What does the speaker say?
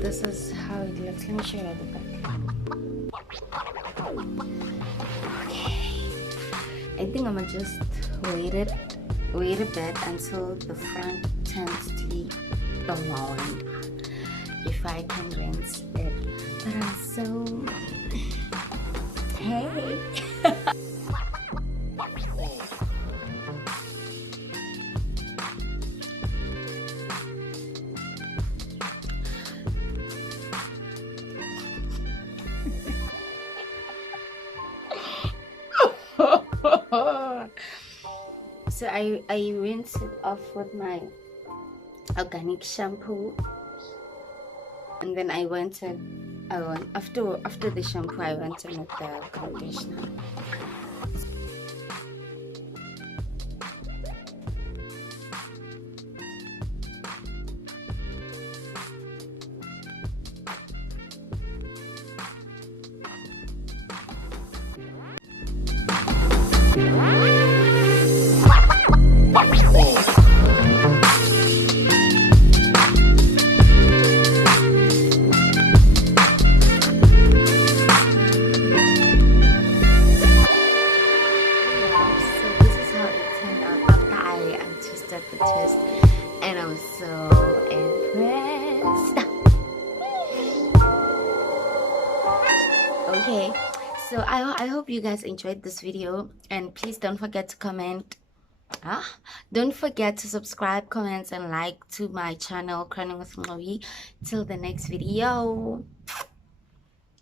This is how it looks. Let me show you at the back. Okay, I think I'm gonna just wait a bit until the front turns to be blonde if I can rinse it. But I'm so hey. So I rinse it off with my organic shampoo, and then after the shampoo I went in with the conditioner. The twist, and I'm so impressed. Okay, so I hope you guys enjoyed this video, and please don't forget to comment. Don't forget to subscribe, comment, and like to my channel Crowning with Ngcobi. Till the next video.